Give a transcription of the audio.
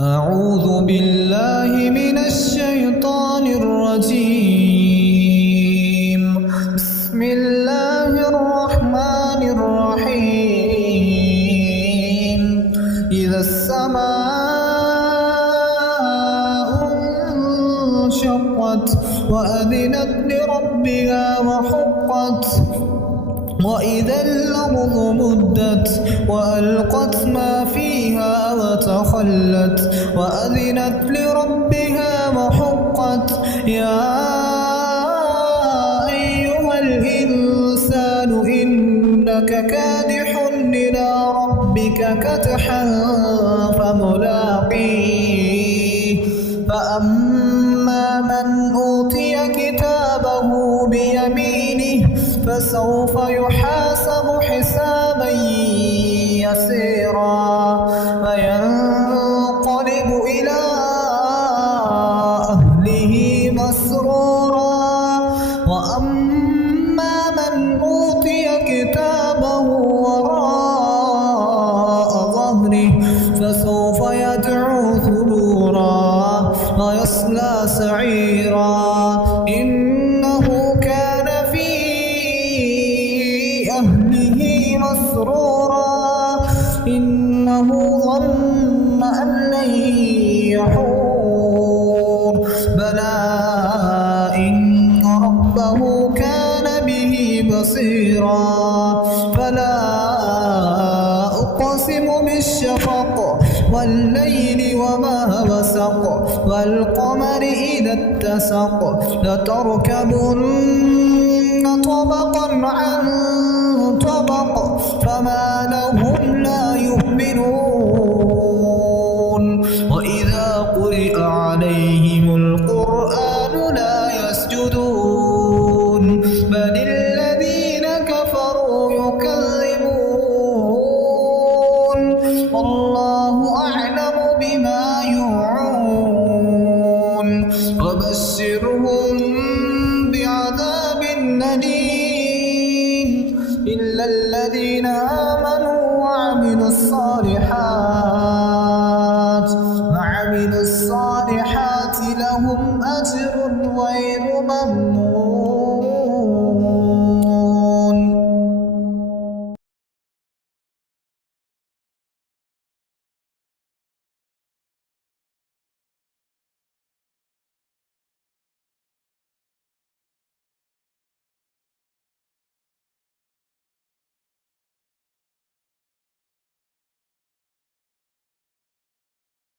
أعوذ بالله من الشيطان الرجيم. بسم الله الرحمن الرحيم. إذا السماء انشقت وأذنت لربها وحقت وإذا الأرض مدت وألقت ما فيها وتخلت وأذنت لربها وحقت يا أيها الإنسان إنك كادح إلى ربك كدحا فملاقيه فأما من أوتي كتابه بيمينه فسوف يحاسب حسابا يسيرا فينقلب إلى أهله مسرورا وأما من أوتي كتابه وراء ظهره فسوف يدعو ثبورا ويصلى سعيرا إنه كان في أهله مسرورا إنه ظن أن لن يحور بلى إن ربه كان به بصيرا فلا أقسم بالشفق والليل وما وسق والقمر إذا اتسق لتركبن طبقا عن طبق فما لهم لا يؤمنون